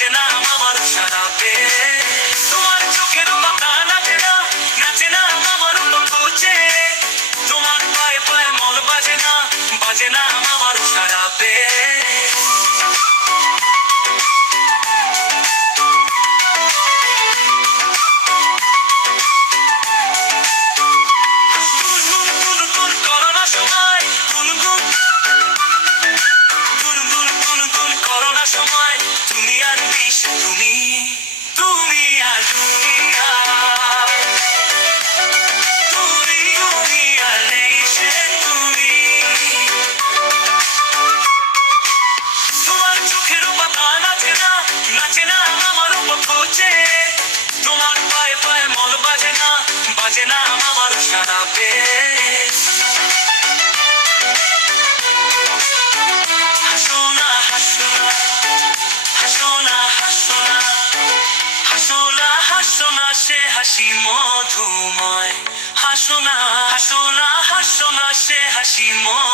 বাজে না আমার সারাপে তোমার চোখের পাতা নাচে না আমার বুঝে তোমার পায়ে পায়ে মন বাজে না আমার সারাপে তোমার পায়ে পায়ে মন বাজে না আমার সারাপে হাসো না হাসো না হাসো না হাসো না হাসো না হাসো না সে হাসি মধুময় হাসো না হাসো না হাসো না সে হাসি মধুময়